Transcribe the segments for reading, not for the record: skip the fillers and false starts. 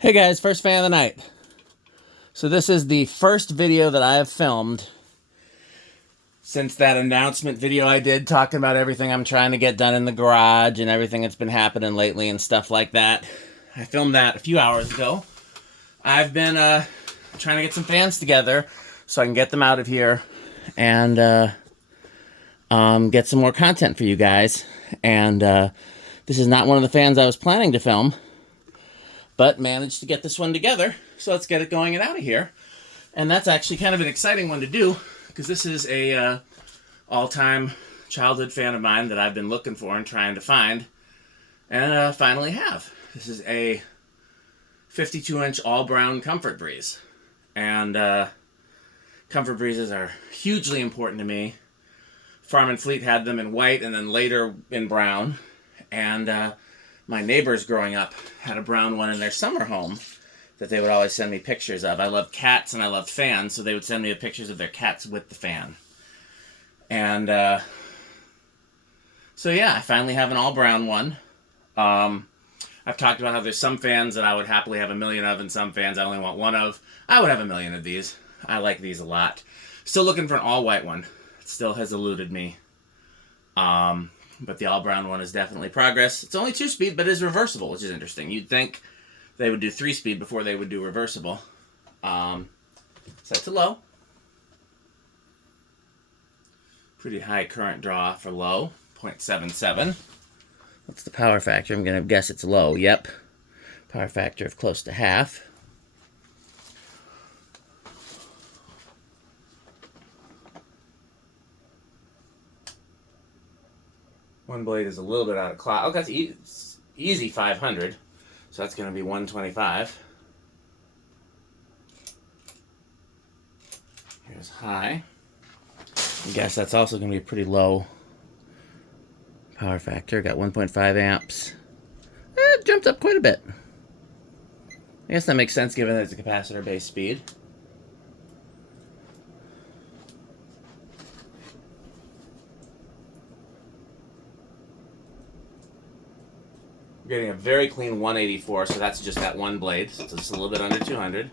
Hey guys, first fan of the night. So this is the first video that I have filmed since that announcement video I did talking about everything I'm trying to get done in the garage and everything that's been happening lately and stuff like that. I filmed that a few hours ago. I've been trying to get some fans together so I can get them out of here and get some more content for you guys. And this is not one of the fans I was planning to film, but managed to get this one together. So let's get it going and out of here. And that's actually kind of an exciting one to do because this is a all-time childhood fan of mine that I've been looking for and trying to find, and finally have. This is a 52-inch all-brown Comfort Breeze. And Comfort Breezes are hugely important to me. Farm and Fleet had them in white and then later in brown. And my neighbors growing up had a brown one in their summer home that they would always send me pictures of. I love cats and I love fans, so they would send me pictures of their cats with the fan. And so yeah, I finally have an all-brown one. I've talked about how there's some fans that I would happily have a million of and some fans I only want one of. I would have a million of these. I like these a lot. Still looking for an all-white one. It still has eluded me. But the all-brown one is definitely progress. It's only 2-speed, but it is reversible, which is interesting. You'd think they would do 3-speed before they would do reversible. Set to low. Pretty high current draw for low, 0.77. What's the power factor? I'm going to guess it's low. Yep. Power factor of close to half. One blade is a little bit out of clock. Oh, that's easy 500. So that's going to be 125. Here's high. I guess that's also going to be pretty low power factor. Got 1.5 amps. It jumped up quite a bit. I guess that makes sense given that it's a capacitor-based speed. I'm getting a very clean 184, so that's just that one blade. So it's just a little bit under 200.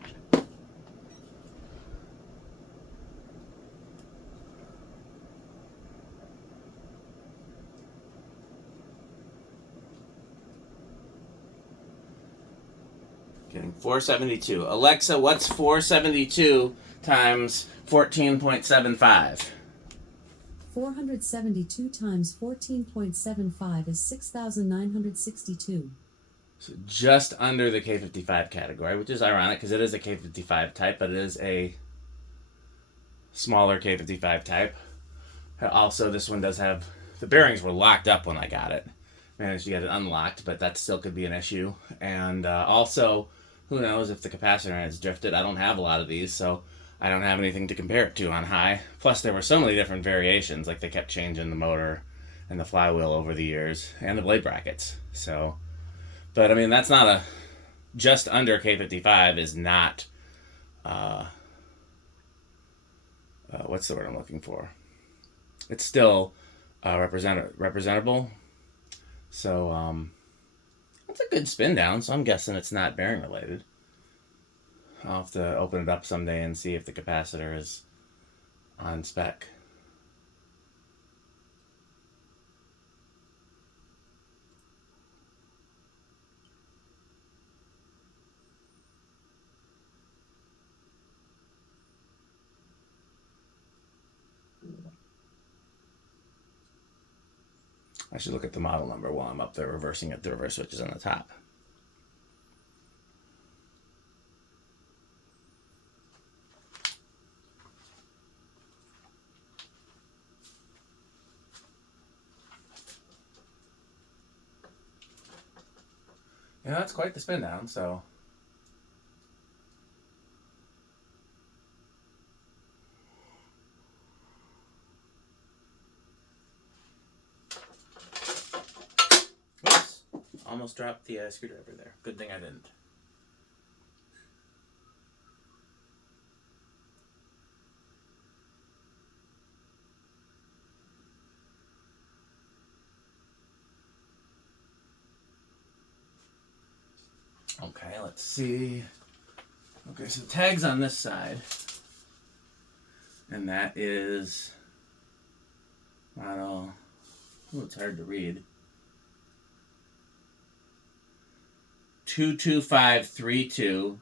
Getting 472. Alexa, what's 472 times 14.75? 472 times 14.75 is 6,962. So just under the K55 category, which is ironic because it is a K55 type, but it is a smaller K55 type. Also, this one does have, the bearings were locked up when I got it. Managed to get it unlocked, but that still could be an issue. And also, who knows if the capacitor has drifted. I don't have a lot of these, so I don't have anything to compare it to on high. Plus, there were so many different variations. Like, they kept changing the motor and the flywheel over the years, and the blade brackets. So, but I mean, that's not a, just under K55 is not, what's the word I'm looking for? It's still representable. So, it's a good spin down, so I'm guessing it's not bearing related. I'll have to open it up someday and see if the capacitor is on spec. I should look at the model number while I'm up there reversing it. The reverse switch is on the top. Yeah, that's quite the spin down, so. Oops. Almost dropped the screwdriver there. Good thing I didn't. Okay, let's see. Okay, so the tag's on this side. And that is model, oh, it's hard to read. 22532-002.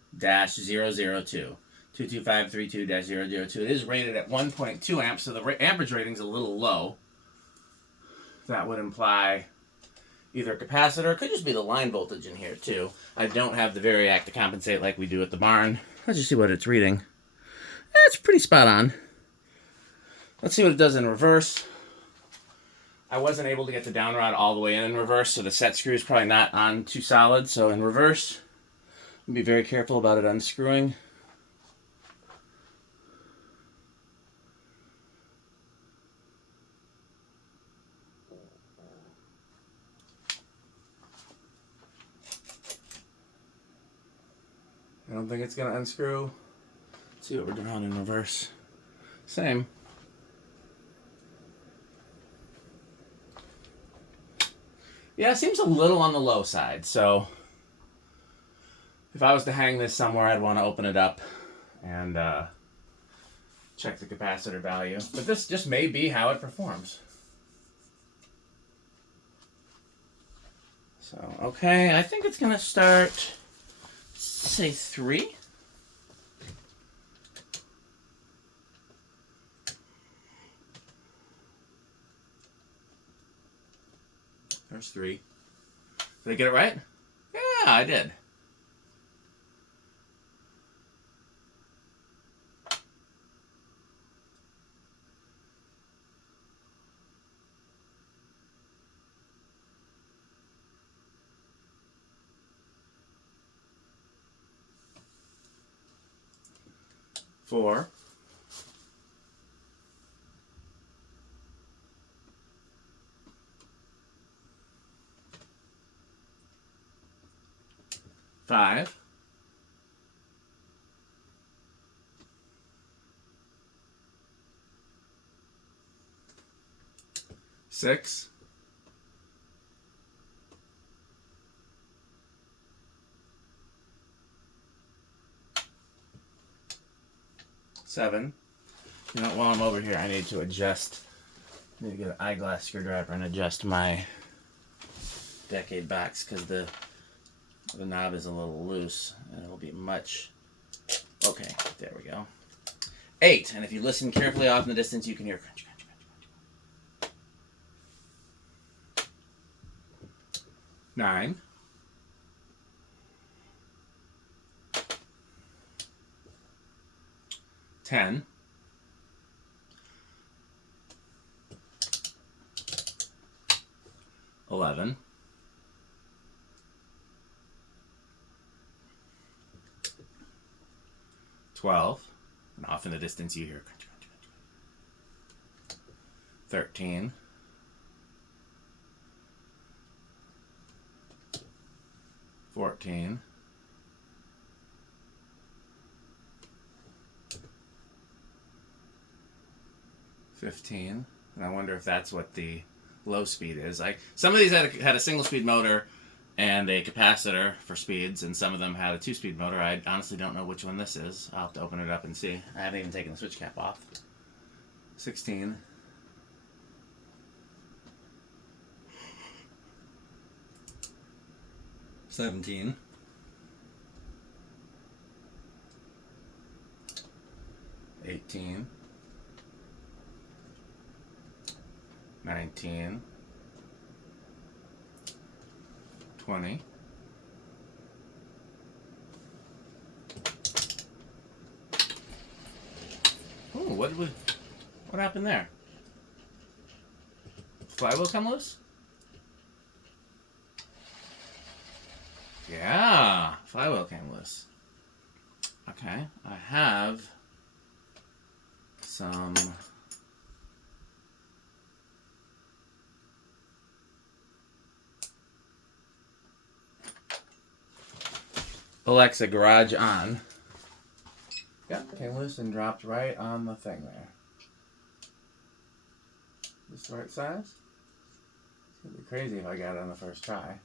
22532-002. It is rated at 1.2 amps, so the amperage rating is a little low. That would imply either a capacitor. It could just be the line voltage in here, too. I don't have the variac to compensate like we do at the barn. Let's just see what it's reading. It's pretty spot on. Let's see what it does in reverse. I wasn't able to get the down rod all the way in reverse, so the set screw is probably not on too solid. So in reverse, be very careful about it unscrewing. I don't think it's going to unscrew. Let's see what we're doing in reverse. Same. Yeah, it seems a little on the low side, so if I was to hang this somewhere, I'd want to open it up and check the capacitor value. But this just may be how it performs. So, okay, I think it's going to start, say, 3. There's 3. Did I get it right? Yeah, I did. Four. 5. 6. 7. You know, while I'm over here, I need to adjust. I need to get an eyeglass screwdriver and adjust my Decade box because the knob is a little loose and it'll be much. Okay, there we go. 8, and if you listen carefully off in the distance, you can hear crunch, crunch, crunch, crunch. 9. 10. 11. 12. And off in the distance you hear crunch, crunch, crunch. 13. 14. 15. And I wonder if that's what the low speed is. Like some of these had a single speed motor and a capacitor for speeds, and some of them had a 2-speed motor. I honestly don't know which one this is. I'll have to open it up and see. I haven't even taken the switch cap off. 16. 17. 18. 19. 20. Oh, what happened there? Flywheel come loose? Yeah, flywheel came loose. Okay, I have some Alexa garage on. Yeah, came loose and dropped right on the thing there. Is this the right size? It's gonna be crazy if I got it on the first try.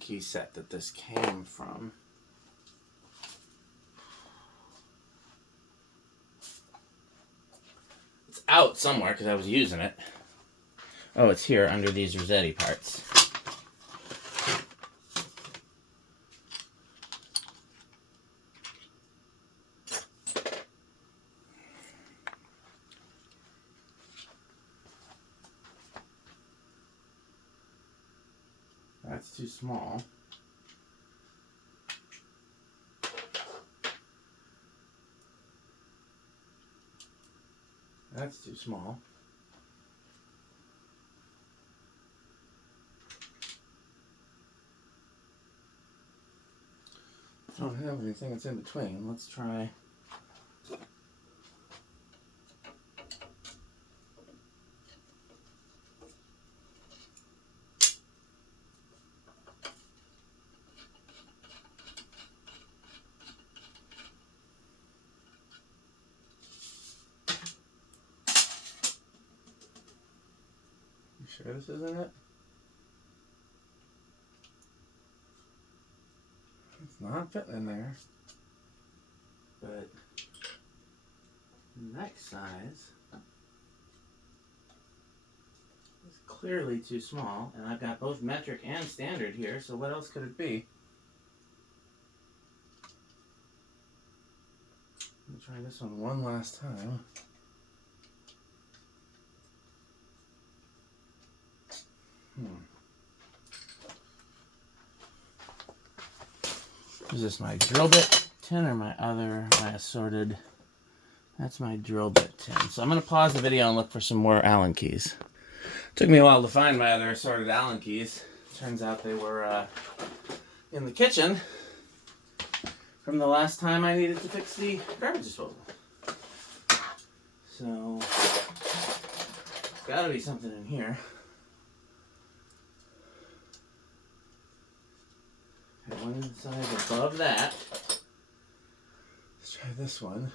key set that this came from. It's out somewhere because I was using it. Oh, it's here under these Rossetti parts. That's too small. That's too small. I don't have anything that's in between. Let's try. You sure this isn't it? It's not fitting in there. But next size is clearly too small, and I've got both metric and standard here, so what else could it be? Let me try this one last time. Is this my drill bit tin or my assorted? That's my drill bit tin. So I'm going to pause the video and look for some more Allen keys. Took me a while to find my other assorted Allen keys. Turns out they were in the kitchen from the last time I needed to fix the garbage disposal. So, there's got to be something in here. Okay, one size above that. Let's try this one.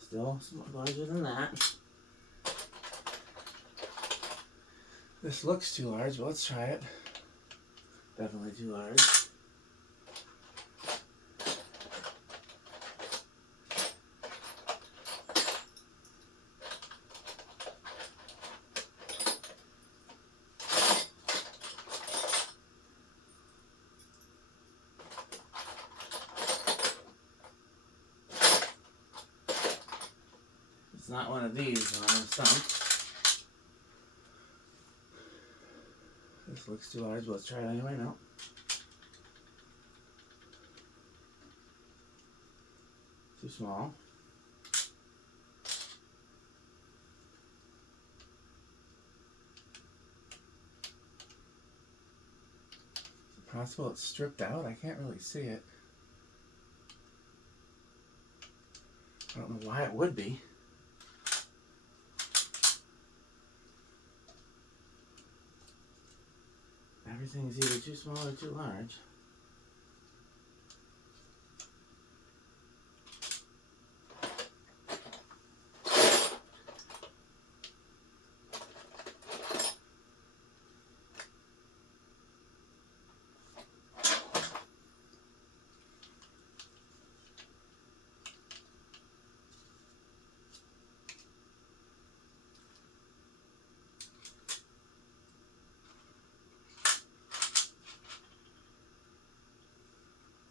Still somewhat larger than that. This looks too large, but let's try it. Definitely too large. It's not one of these when I'm stumped. This looks too large, but let's try it anyway. No. Too small. Is it possible it's stripped out? I can't really see it. I don't know why it would be. Everything's either too small or too large.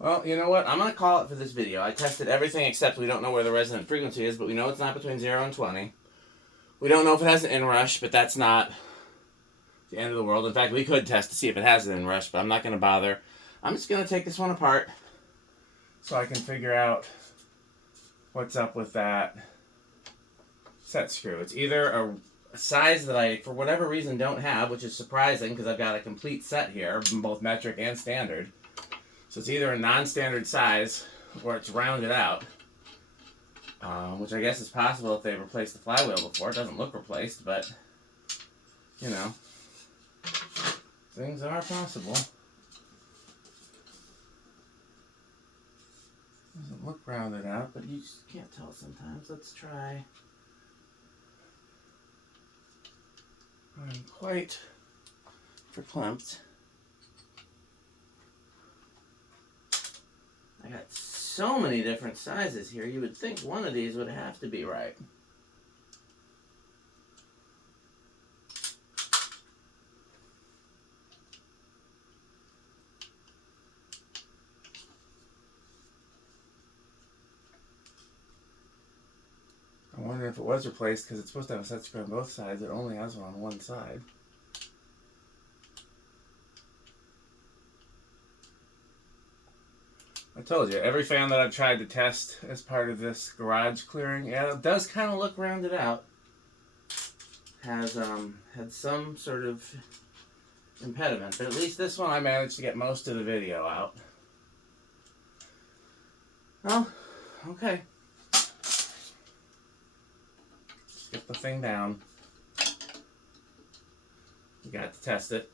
Well, you know what? I'm going to call it for this video. I tested everything except we don't know where the resonant frequency is, but we know it's not between 0 and 20. We don't know if it has an inrush, but that's not the end of the world. In fact, we could test to see if it has an inrush, but I'm not going to bother. I'm just going to take this one apart so I can figure out what's up with that set screw. It's either a size that I, for whatever reason, don't have, which is surprising because I've got a complete set here, both metric and standard. So it's either a non-standard size or it's rounded out, which I guess is possible if they replaced the flywheel before. It doesn't look replaced, but, you know, things are possible. Doesn't look rounded out, but you just can't tell sometimes. Let's try. I'm quite for Klimt. I got so many different sizes here, you would think one of these would have to be right. I'm wondering if it was replaced because it's supposed to have a set screw on both sides. It only has one on one side. I told you, every fan that I've tried to test as part of this garage clearing, yeah, it does kind of look rounded out. Has had some sort of impediment, but at least this one I managed to get most of the video out. Oh, okay. Get the thing down. You got to test it.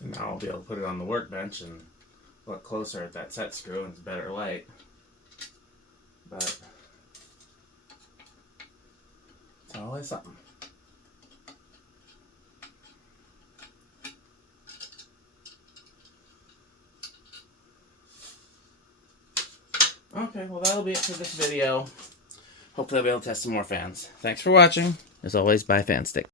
And now I'll be able to put it on the workbench and look closer at that set screw and it's better light. But it's always something. Okay, well that'll be it for this video. Hopefully I'll be able to test some more fans. Thanks for watching. As always, bye Fanstick.